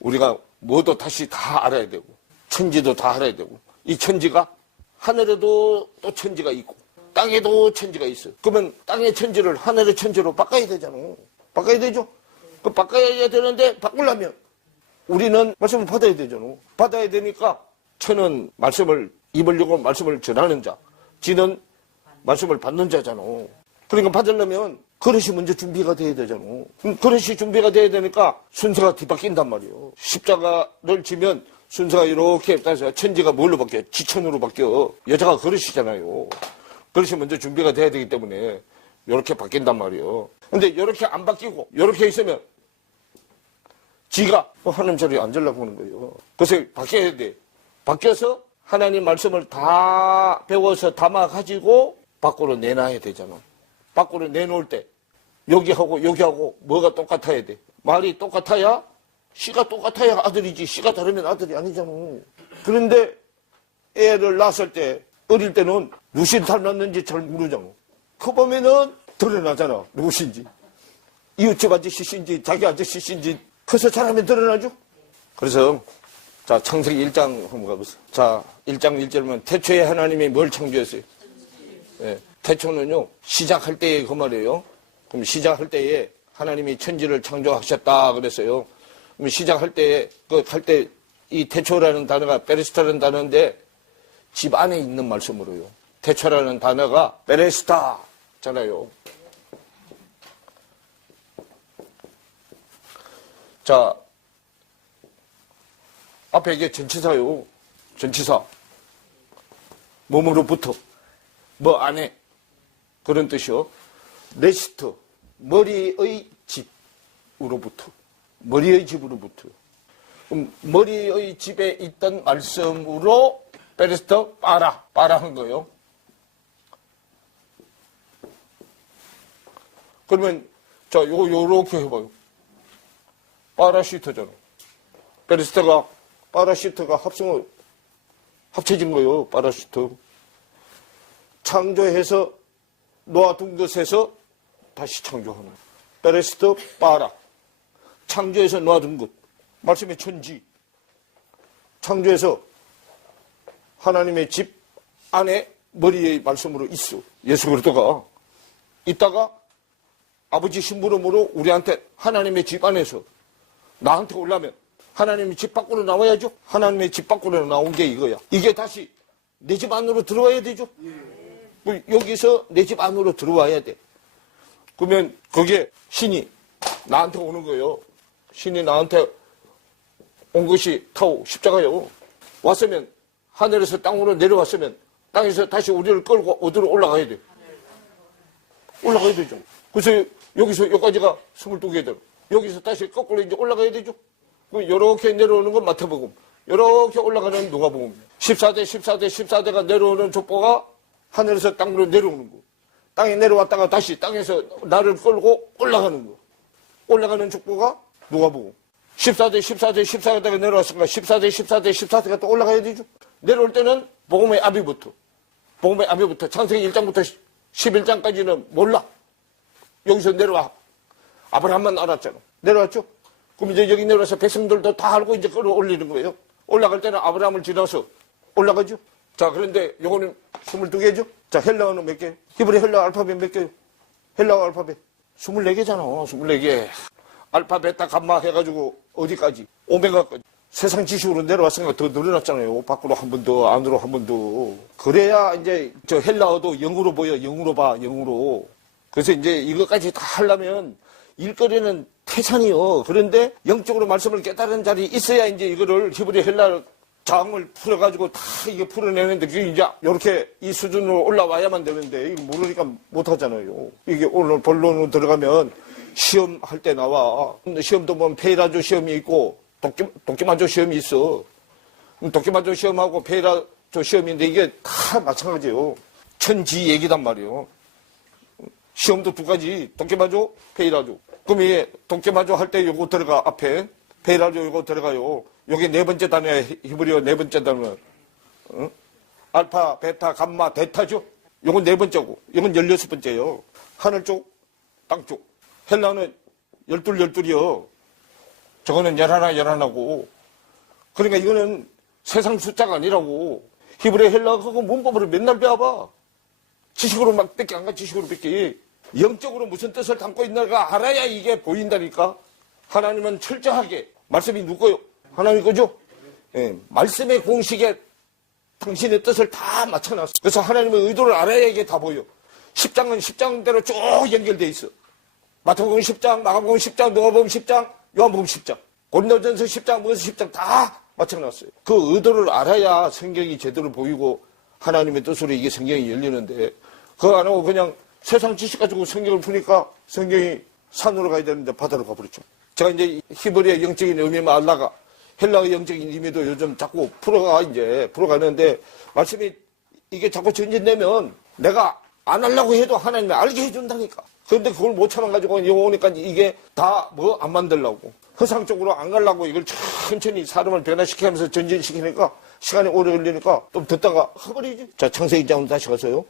우리가 뭐도 다시 다 알아야 되고 천지도 다 알아야 되고 이 천지가 하늘에도 또 천지가 있고 땅에도 천지가 있어. 그러면 땅의 천지를 하늘의 천지로 바꿔야 되잖아. 바꿔야 되죠. 그 바꿔야 되는데 바꾸려면 우리는 말씀을 받아야 되잖아. 받아야 되니까 천은 말씀을 입으려고 말씀을 전하는 자, 지는 말씀을 받는 자잖아. 그러니까 받으려면 그릇이 먼저 준비가 돼야 되잖아. 그릇이 준비가 돼야 되니까 순서가 뒤바뀐단 말이에요. 십자가를 지면 순서가 이렇게 따서 천지가 뭘로 바뀌어? 지천으로 바뀌어. 여자가 그릇이잖아요. 그릇이 먼저 준비가 돼야 되기 때문에 이렇게 바뀐단 말이에요. 근데 이렇게 안 바뀌고 이렇게 있으면 지가 하나님 자리에 앉으려고 하는 거예요. 그래서 바뀌어야 돼. 바뀌어서 하나님 말씀을 다 배워서 담아가지고 밖으로 내놔야 되잖아. 밖으로 내놓을 때 여기하고 뭐가 똑같아야 돼. 말이 똑같아야 씨가 똑같아야 아들이지 씨가 다르면 아들이 아니잖아. 그런데 애를 낳았을 때 어릴 때는 누신 닮았는지 잘 모르잖아. 커보면은 드러나잖아. 누구신지. 이웃집 아저씨신지 자기 아저씨신지 커서 잘하면 드러나죠. 그래서 자 창세기 1장 한번 가보세요. 자 1장 1절이면 태초에 하나님이 뭘 창조했어요? 예, 태초는요 시작할 때에 그 말이에요. 그럼 시작할 때에 하나님이 천지를 창조하셨다 그랬어요. 그럼 시작할 때, 이 태초라는 단어가 베레스타라는 단어인데 집 안에 있는 말씀으로요. 태초라는 단어가 베레스타잖아요. 자, 앞에 이게 전치사요. 전치사. 몸으로부터, 뭐 안에, 그런 뜻이요. 레시트, 머리의 집으로부터. 머리의 집으로부터. 머리의 집에 있던 말씀으로 베레스터 빠라 한 거예요. 그러면, 자, 요렇게 해봐요. 파라시트잖아. 베레스터가, 파라시트가 합쳐진 거예요. 파라시트. 창조해서 놓아둔 것에서 다시 창조하는. 베레스터 파라. 창조해서 놓아둔 것. 말씀의 천지. 창조해서 하나님의 집 안에 머리의 말씀으로 있어. 예수 그리스도가 있다가 아버지 심부름으로 우리한테 하나님의 집 안에서 나한테 오려면 하나님의 집 밖으로 나와야죠. 하나님의 집 밖으로 나온 게 이거야. 이게 다시 내 집 안으로 들어와야 되죠. 여기서 내 집 안으로 들어와야 돼. 그러면 그게 신이 나한테 오는 거예요. 신이 나한테 온 것이 타오 십자가요. 왔으면 하늘에서 땅으로 내려왔으면 땅에서 다시 우리를 끌고 어디로 올라가야 돼. 올라가야 되죠. 그래서 여기서 여기까지가 22개들. 여기서 다시 거꾸로 이제 올라가야 되죠. 요렇게 내려오는 건 마태복음. 요렇게 올라가는 누가복음. 14대 내려오는 족보가 하늘에서 땅으로 내려오는 거. 땅에 내려왔다가 다시 땅에서 나를 끌고 올라가는 거. 올라가는 족보가 누가복음. 14대가 내려왔으니까 14대가 또 올라가야 되죠. 내려올 때는 복음의 아비부터. 창세기 1장부터 11장까지는 몰라. 여기서 내려와. 아브라함만 알았잖아. 내려왔죠? 그럼 이제 여기 내려와서 백성들도 다 알고 이제 끌어올리는 거예요. 올라갈 때는 아브라함을 지나서 올라가죠? 자, 그런데 요거는 22개죠? 자, 헬라어는 몇 개? 히브리 헬라어 알파벳 몇 개요? 헬라어 알파벳 24개잖아. 24개. 알파, 베타, 감마 해가지고 어디까지? 오메가까지. 세상 지식으로 내려왔으니까 더 늘어났잖아요. 밖으로 한 번 더, 안으로 한 번 더. 그래야 이제 저 헬라어도 영으로 보여. 영으로 봐. 영으로. 그래서 이제 이것까지 다 하려면 일거리는 태산이요. 그런데 영적으로 말씀을 깨달은 자리 있어야 이제 이거를 히브리 헬라 장을 풀어가지고 다 이게 풀어내는데 그게 이제 이렇게 이 수준으로 올라와야만 되는데 이거 모르니까 못하잖아요. 이게 오늘 본론으로 들어가면 시험할 때 나와. 근데 시험도 보면 페이라조 시험이 있고 도끼만조 시험이 있어. 도끼만조 시험하고 페이라조 시험인데 이게 다 마찬가지예요. 천지 얘기단 말이에요. 시험도 두 가지, 도끼만조, 페이라조. 그럼 이게 도끼만조 할 때 요거 들어가 앞에, 페이라조 요거 들어가요. 요게 네 번째 단어야. 히브리어 네 번째 단어. 알파, 베타, 감마, 데타죠. 요건 네 번째고, 요건 16번째요. 하늘 쪽, 땅 쪽. 헬라는 12이요. 저거는 11하고. 그러니까 이거는 세상 숫자가 아니라고. 히브리 헬라하고 문법으로 맨날 배워봐. 지식으로 막 뺏기 안 가, 지식으로 뺏기. 영적으로 무슨 뜻을 담고 있는가 알아야 이게 보인다니까. 하나님은 철저하게, 말씀이 누구요? 하나님 거죠? 예, 말씀의 공식에 당신의 뜻을 다 맞춰놨어. 그래서 하나님의 의도를 알아야 이게 다 보여. 10장은 10장대로 쭉 연결돼 있어. 마태복음 10장, 마가복음 10장, 누가복음 10장, 요한복음 10장, 고린도전서 10장, 무슨 10장 다 맞춰놨어요. 그 의도를 알아야 성경이 제대로 보이고 하나님의 뜻으로 이게 성경이 열리는데 그거 안 하고 그냥 세상 지식 가지고 성경을 푸니까 성경이 산으로 가야 되는데 바다로 가버렸죠. 제가 이제 히브리의 영적인 의미만 알다가 헬라의 영적인 의미도 요즘 자꾸 풀어가는데 말씀이 이게 자꾸 전진되면 내가 안 하려고 해도 하나님이 알게 해준다니까. 그런데 그걸 못 참아가지고 이거 오니까 이게 다 뭐 안 만들려고. 허상 쪽으로 안 가려고 이걸 천천히 사람을 변화시키면서 전진시키니까 시간이 오래 걸리니까 좀 듣다가 허버리지. 자, 창세기 1장으로 다시 가서요.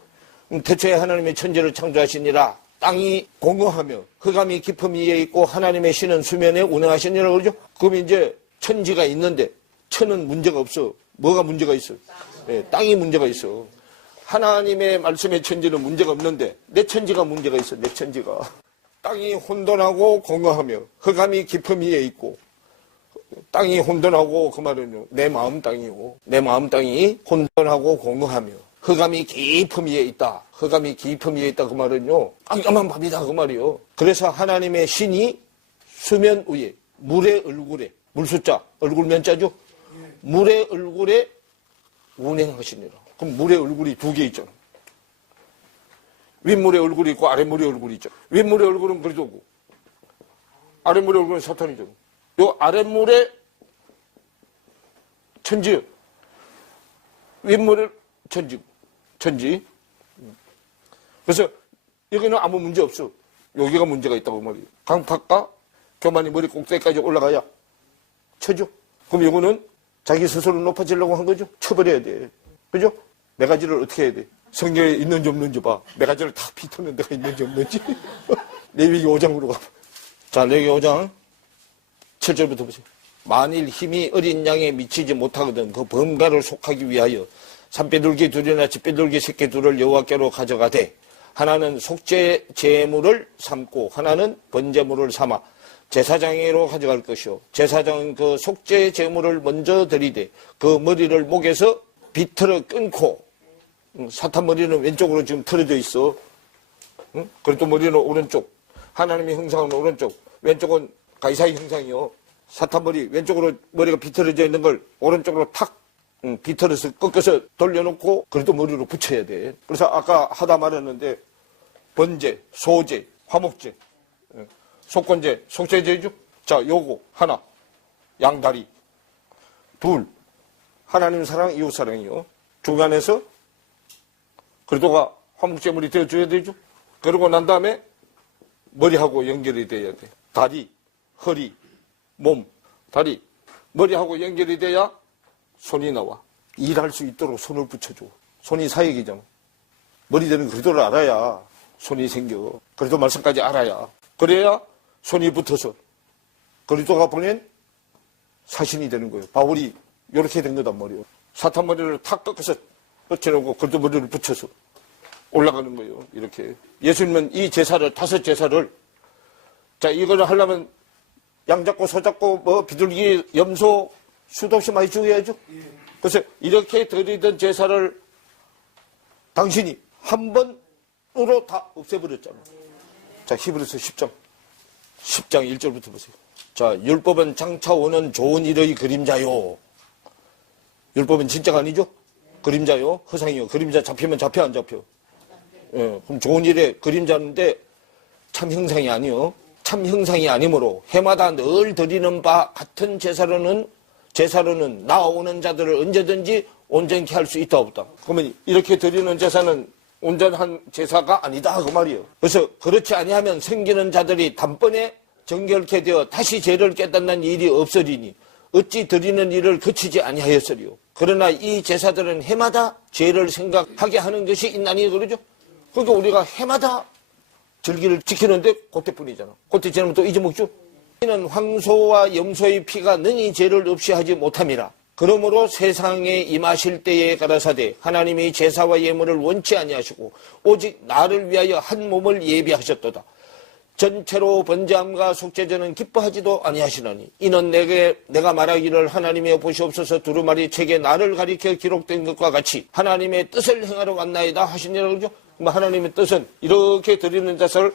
태초에 하나님의 천지를 창조하시니라. 땅이 공허하며 흑암이 깊음 위에 있고 하나님의 신은 수면에 운행하시니라 그러죠. 그럼 이제 천지가 있는데 천은 문제가 없어. 뭐가 문제가 있어? 네, 땅이 문제가 있어. 하나님의 말씀의 천지는 문제가 없는데 내 천지가 문제가 있어. 내 천지가. 땅이 혼돈하고 공허하며 흑암이 깊음 위에 있고, 땅이 혼돈하고 그 말은요, 내 마음 땅이요. 내 마음 땅이 혼돈하고 공허하며 흑암이 깊음 위에 있다. 흑암이 깊음 위에 있다 그 말은요, 깜깜한 밤이다 그 말이요. 그래서 하나님의 신이 수면 위에 물의 얼굴에, 물숫자 얼굴 면자죠. 물의 얼굴에 운행하시니라. 그럼 물의 얼굴이 두 개 있잖아. 윗물의 얼굴이 있고 아랫물의 얼굴이 있죠. 윗물의 얼굴은 그리스도고 아랫물의 얼굴은 사탄이죠. 요 아랫물의 천지요. 윗물의 천지. 그래서 여기는 아무 문제 없어. 여기가 문제가 있다고 말이에요. 강팍과 교만이 머리 꼭대기까지 올라가야 쳐줘. 그럼 이거는 자기 스스로 높아지려고 한 거죠. 쳐버려야 돼. 그죠? 네 가지를 어떻게 해야 돼? 성경에 있는지 없는지 봐. 네 가지를 다 비트는 데가 있는지 없는지. 레위기 5장으로 가봐. 자, 레위기 5장 7절부터 보세요. 만일 힘이 어린 양에 미치지 못하거든 그 범가를 속하기 위하여 산비둘기 둘이나 집비둘기 새끼 둘을 여호와께로 가져가되 하나는 속죄 제물을 삼고 하나는 번제물을 삼아 제사장으로 가져갈 것이요. 제사장은 그 속죄 제물을 먼저 드리되 그 머리를 목에서 비틀어 끊고, 사탄 머리는 왼쪽으로 지금 틀어져 있어. 응? 그리고 머리는 오른쪽. 하나님의 형상은 오른쪽. 왼쪽은 가이사의 형상이요. 사탄 머리, 왼쪽으로 머리가 비틀어져 있는 걸 오른쪽으로 탁 비틀어서 꺾어서 돌려놓고 그래도 머리로 붙여야 돼. 그래서 아까 하다 말했는데 번제, 소제, 화목제, 속건제, 속죄제죠. 자, 요거 하나, 양다리, 둘, 하나님 사랑, 이웃 사랑이요. 중간에서 그리도가 화목제물이 되어줘야 되죠. 그러고 난 다음에 머리하고 연결이 돼야 돼. 다리, 허리, 몸, 다리, 머리하고 연결이 돼야 손이 나와. 일할 수 있도록 손을 붙여줘. 손이 사역이잖아. 머리 되는 그리도를 알아야 손이 생겨. 그리도 말씀까지 알아야. 그래야 손이 붙어서 그리도가 보낸 사신이 되는 거예요. 바울이 이렇게 된 거단 말이에요. 사탄 머리를 탁 꺾어서 뻗쳐놓고 그리도 머리를 붙여서 올라가는 거예요. 이렇게. 예수님은 이 제사를, 5 제사를, 자, 이거를 하려면 양 잡고 소 잡고 뭐 비둘기, 염소 수도 없이 많이 죽여야죠. 그래서 이렇게 드리던 제사를 당신이 한 번으로 다 없애버렸잖아. 자, 히브리서 10장 1절부터 보세요. 자, 율법은 장차 오는 좋은 일의 그림자요. 율법은 진짜가 아니죠? 그림자요. 허상이요. 그림자 잡히면 잡혀 안 잡혀? 예, 그럼 좋은 일의 그림자인데 참 형상이 아니요. 참 형상이 아니므로 해마다 늘 드리는 바 같은 제사로는 나오는 자들을 언제든지 온전케 할 수 있다 없다. 그러면 이렇게 드리는 제사는 온전한 제사가 아니다 그 말이에요. 그래서 그렇지 아니하면 생기는 자들이 단번에 정결케 되어 다시 죄를 깨닫는 일이 없으리니 어찌 드리는 일을 그치지 아니하였으리요. 그러나 이 제사들은 해마다 죄를 생각하게 하는 것이 있나니 그러죠. 그러니까 우리가 해마다 절기를 지키는데 그때뿐이잖아. 그때 지나면 또 잊어먹죠. 이는 황소와 염소의 피가 능히 죄를 없이 하지 못함이라. 그러므로 세상에 임하실 때에 가라사대 하나님이 제사와 예물을 원치 아니하시고 오직 나를 위하여 한 몸을 예비하셨도다. 전체로 번제함과 속죄제는 기뻐하지도 아니하시나니 이는 내가 말하기를 하나님의 보시옵소서 두루마리 책에 나를 가리켜 기록된 것과 같이 하나님의 뜻을 행하러 왔나이다 하시니라 그러죠. 하나님의 뜻은 이렇게 드리는 자를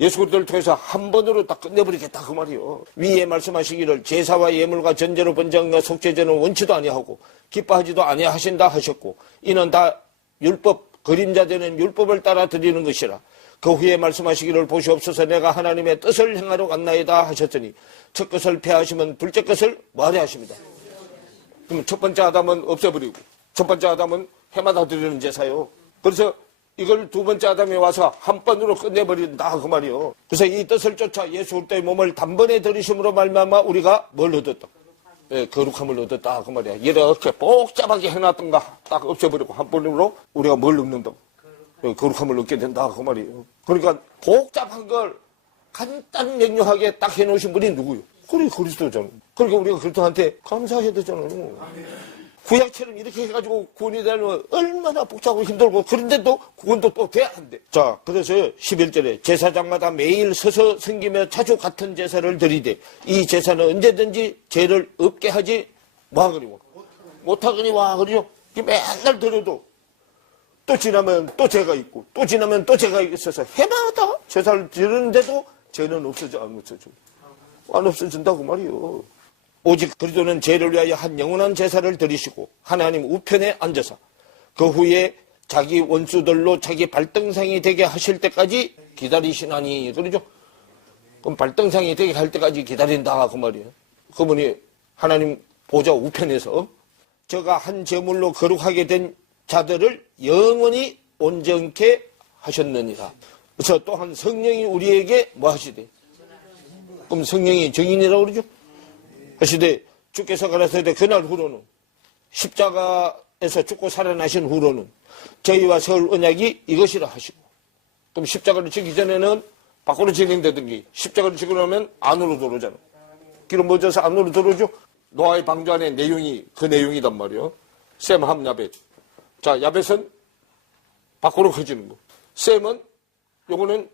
예수 그리스도를 통해서 한 번으로 딱 끝내버리겠다 그 말이요. 위에 말씀하시기를 제사와 예물과 전제로 번제함과 속죄제는 원치도 아니하고 기뻐하지도 아니하신다 하셨고 이는 다 율법 그림자 되는 율법을 따라 드리는 것이라. 그 후에 말씀하시기를 보시옵소서 내가 하나님의 뜻을 행하러 왔나이다 하셨더니 첫 것을 폐하시면 둘째 것을 뭐하려 하십니다. 그럼 첫 번째 아담은 없애버리고 첫 번째 아담은 해마다 드리는 제사요. 그래서 이걸 두 번째 아담이 와서 한 번으로 끝내버린다 그 말이요. 그래서 이 뜻을 쫓아 예수 그리스도의 몸을 단번에 들이심으로 말미암아 우리가 뭘 얻었다? 예, 거룩함을 얻었다 그 말이야. 이렇게 복잡하게 해놨던가 딱 없애버리고 한 번으로 우리가 뭘 얻는다고? 예, 거룩함을 얻게 된다 그 말이에요. 그러니까 복잡한 걸 간단 명료하게 딱 해놓으신 분이 누구요? 그래 그리스도잖아요. 그러니까 우리가 그리스도한테 감사해야 되잖아요. 구약처럼 이렇게 해가지고 구원이 되려면 얼마나 복잡하고 힘들고, 그런데도 구원도 또 돼야 한대. 자, 그래서 11절에 제사장마다 매일 서서 섬기며 자주 같은 제사를 드리되 이 제사는 언제든지 죄를 없게 하지 뭐하거니와 못하거니와 그러죠. 맨날 드려도 또 지나면 또 죄가 있고 또 지나면 또 죄가 있어서 해마다 제사를 드리는데도 죄는 없어져 안 없어져. 안 없어진다고 말이요. 오직 그리스도는 죄를 위하여 한 영원한 제사를 드리시고 하나님 우편에 앉아서 그 후에 자기 원수들로 자기 발등상이 되게 하실 때까지 기다리시나니 그러죠. 그럼 발등상이 되게 할 때까지 기다린다 그 말이에요. 그분이 하나님 보좌 우편에서 저가 한 제물로 거룩하게 된 자들을 영원히 온전케 하셨느니라. 그래서 또한 성령이 우리에게 뭐 하시대? 그럼 성령이 증인이라고 그러죠. 하시되 주께서 가라사대 그날 후로는 십자가에서 죽고 살아나신 후로는 저희와 세울 언약이 이것이라 하시고, 그럼 십자가를 지기 전에는 밖으로 진행되던 십자가를 지고 나면 안으로 들어오잖아. 기름 묻어서 안으로 들어오죠. 노아의 방주 안에 내용이 그 내용이단 말이에요. 셈, 함, 야벳. 자, 야벳은 밖으로 커지는 거. 셈은 요거는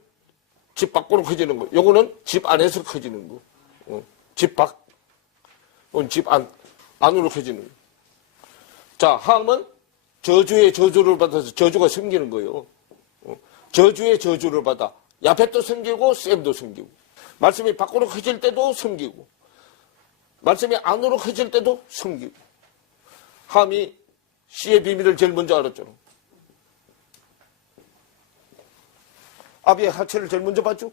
집 밖으로 커지는 거. 요거는 집 안에서 커지는 거. 집 밖. 집 안으로 커지는 거예요. 자, 함은 저주의 저주를 받아서 저주가 생기는 거예요. 저주의 저주를 받아 야벳도 생기고 셈도 생기고, 말씀이 밖으로 커질 때도 생기고 말씀이 안으로 커질 때도 생기고. 함이 씨의 비밀을 제일 먼저 알았잖아. 아비의 하체를 제일 먼저 봤죠.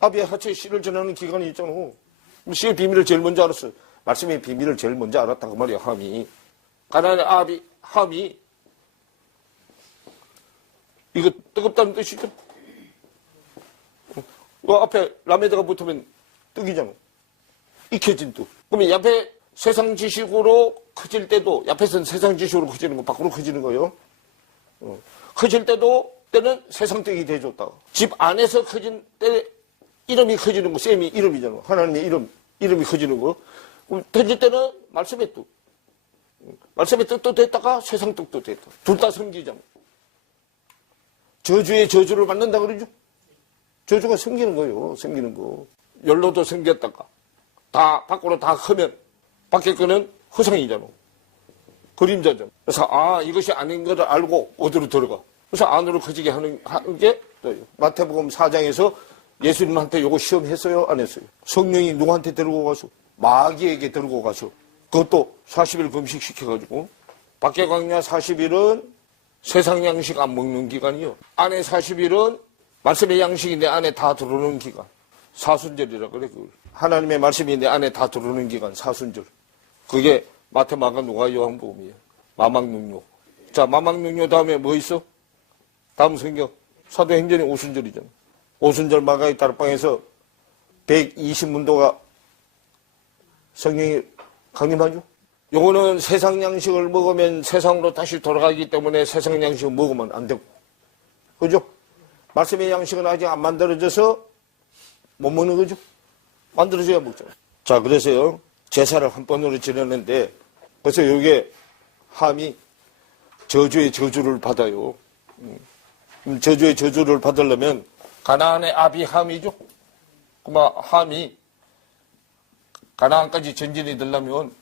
아비의 하체에 씨를 전하는 기관이 있잖아. 씨의 비밀을 제일 먼저 알았어요. 말씀의 비밀을 제일 먼저 알았다고 말이야, 함이. 가나안의 아비, 함이. 이거 뜨겁다는 뜻이죠? 앞에 라메드가 붙으면 뜨기잖아. 익혀진 뜻. 그러면 옆에 세상 지식으로 커질 때도, 옆에서는 세상 지식으로 커지는 거, 밖으로 커지는 거예요. 커질 때는 세상 떡이 돼줬다. 집 안에서 커진 때, 이름이 커지는 거, 셈이 이름이잖아. 하나님의 이름이 커지는 거. 터질 때는 말씀의 뜻. 말씀의 뜻도 됐다가 세상 뜻도 됐다. 둘 다 섬기잖아. 저주의 저주를 받는다 그러죠? 저주가 생기는 거예요. 생기는 거. 열로도 생겼다가 다 밖으로 다 크면 밖에 거는 허상이잖아. 그림자잖아. 그래서 이것이 아닌 것을 알고 어디로 들어가. 그래서 안으로 커지게 하는 게 마태복음 4장에서 예수님한테 요거 시험했어요? 안 했어요? 성령이 누구한테 데리고 가서? 마귀에게 데리고 가서. 그것도 40일 금식시켜가지고. 밖에 광야 40일은 세상 양식 안 먹는 기간이요. 안에 40일은 말씀의 양식이 내 안에 다 들어오는 기간. 사순절이라 그래, 그걸. 하나님의 말씀이 내 안에 다 들어오는 기간, 사순절. 그게 마태, 마가, 누가, 요한복음이에요. 마망능력. 자, 마망능력 다음에 뭐 있어? 다음 성경. 사도행전이 오순절이잖아. 오순절 마가의 다락방에서 120문도가 성령이 강림하죠. 요거는 세상 양식을 먹으면 세상으로 다시 돌아가기 때문에 세상 양식을 먹으면 안 되고. 그죠? 말씀의 양식은 아직 안 만들어져서 못 먹는 거죠. 만들어져야 먹잖아요. 자, 그래서요, 제사를 한 번으로 지내는데, 그래서 요게 함이 저주의 저주를 받아요. 저주의 저주를 받으려면 가나안의 아비 함이죠. 그만 함이 가나안까지 전진이 되려면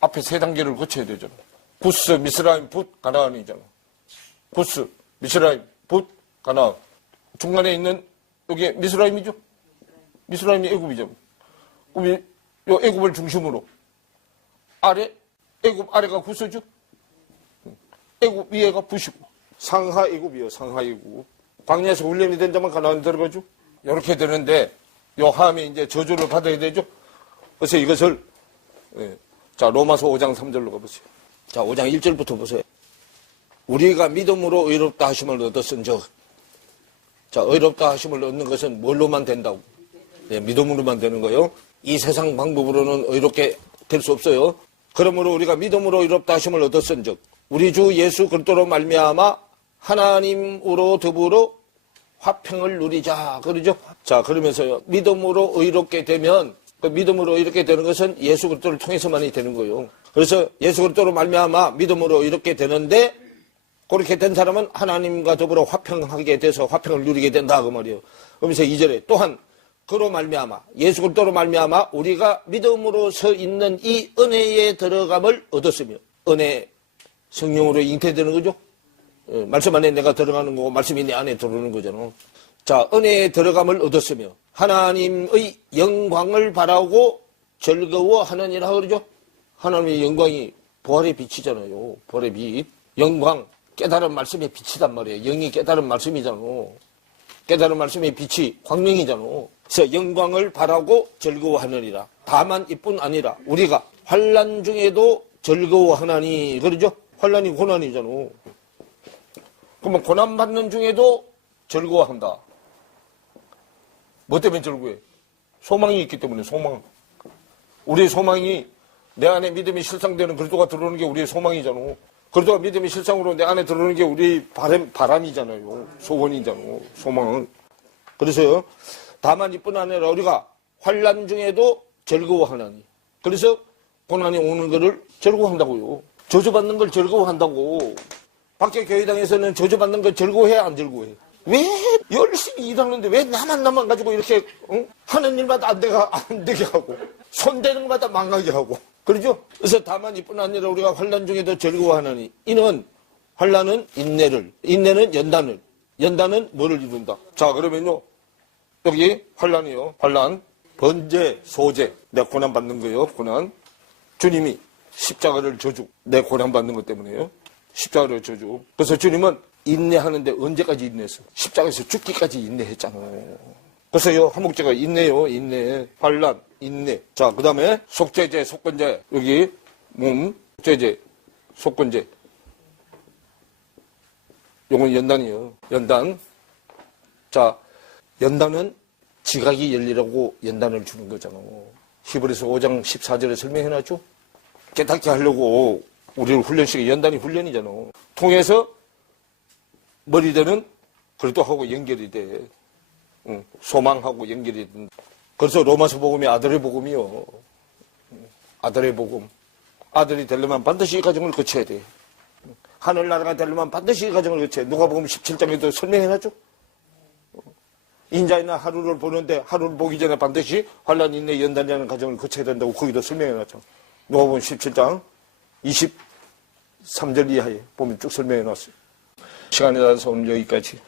앞에 세 단계를 거쳐야 되잖아. 구스, 미스라임, 붓, 가나안이잖아. 구스, 미스라임, 붓, 가나안. 중간에 있는 여기 미스라임이죠. 미스라임이 애굽이죠. 그럼 요 애굽을 중심으로 애굽 아래가 구스죠. 애굽 위에가 붓이고. 상하 애굽이요, 상하 애굽. 광야에서 훈련이 된 자만 가나안 들어가죠. 이렇게 되는데 요 함이 이제 저주를 받아야 되죠. 그래서 이것을 자, 로마서 5장 3절로 가보세요. 자, 5장 1절부터 보세요. 우리가 믿음으로 의롭다 하심을 얻었은즉. 자, 의롭다 하심을 얻는 것은 뭘로만 된다고? 믿음으로만 되는 거예요. 이 세상 방법으로는 의롭게 될 수 없어요. 그러므로 우리가 믿음으로 의롭다 하심을 얻었은즉 우리 주 예수 그리스도로 말미암아 하나님으로 더불어 화평을 누리자. 그러죠? 자, 그러면서요. 믿음으로 의롭게 되면, 그 믿음으로 의롭게 되는 것은 예수 그리스도를 통해서만이 되는 거예요. 그래서 예수 그리스도로 말미암아 믿음으로 이렇게 되는데 그렇게 된 사람은 하나님과 더불어 화평하게 돼서 화평을 누리게 된다 그 말이에요. 그러면서 2절에 또한 그로 말미암아 예수 그리스도로 말미암아 우리가 믿음으로 서 있는 이 은혜에 들어감을 얻었으며 은혜 성령으로 잉태되는 거죠. 말씀 안에 내가 들어가는 거고 말씀이 내 안에 들어오는 거잖아. 자, 은혜에 들어감을 얻었으며 하나님의 영광을 바라고 즐거워하느니라 그러죠. 하나님의 영광이 부활의 빛이잖아요. 부활의 빛. 영광, 깨달은 말씀의 빛이단 말이에요. 영이 깨달은 말씀이잖아. 깨달은 말씀의 빛이 광명이잖아. 그래서 영광을 바라고 즐거워하느니라. 다만 이뿐 아니라 우리가 환난 중에도 즐거워하나니 그러죠. 환난이 고난이잖아. 그러면 고난받는 중에도 즐거워한다. 뭐 때문에 즐거워해? 소망이 있기 때문에 소망. 우리의 소망이 내 안에 믿음이 실상되는 그리스도가 들어오는 게 우리의 소망이잖아. 그리스도가 믿음이 실상으로 내 안에 들어오는 게 우리 바람이잖아요. 소원이잖아. 소망은. 그래서 다만 이뿐 아니라 우리가 환난 중에도 즐거워하나니. 그래서 고난이 오는 것을 즐거워한다고요. 저주받는 걸 즐거워한다고. 밖에 교회당에서는 저주받는 걸 즐거워해 안 즐거워해? 왜 열심히 일하는데 왜 나만 가지고 이렇게 하는 일마다 안 되게 하고 손대는 것마다 망하게 하고 그러죠? 그래서 다만 이뿐 아니라 우리가 환난 중에도 즐거워하나니 이는 환난은 인내는 연단은 뭐를 이룬다? 자 그러면요 여기 환난이요. 환난 번제 소제 내 고난 받는 거예요. 고난 주님이 십자가를 저주 내 고난 받는 것 때문에요. 십자가를 저주. 그래서 주님은 인내하는데 언제까지 인내했어? 십자가에서 죽기까지 인내했잖아요. 그래서요, 한목제가 인내요, 인내. 환난, 인내. 자, 그 다음에 속죄제, 속건제. 여기, 속죄제, 속건제. 요건 연단이에요. 연단. 자, 연단은 지각이 열리라고 연단을 주는 거잖아. 히브리서 5장 14절에 설명해놨죠? 깨닫게 하려고 우리를 훈련시켜 연단이 훈련이잖아. 통해서 머리되는 그리스도하고 연결이 돼. 소망하고 연결이 돼. 그래서 로마서 복음이 아들의 복음이요. 아들의 복음. 아들이 되려면 반드시 이 과정을 거쳐야 돼. 하늘나라가 되려면 반드시 이 과정을 거쳐야 돼. 누가복음 17장에도 설명해놨죠. 인자이나 하루를 보는데 하루를 보기 전에 반드시 환난 인내 연단이라는 과정을 거쳐야 된다고 거기도 설명해놨죠. 누가복음 17장 23절 이하에 보면 쭉 설명해놨어요. 시간이 나서 오늘 여기까지.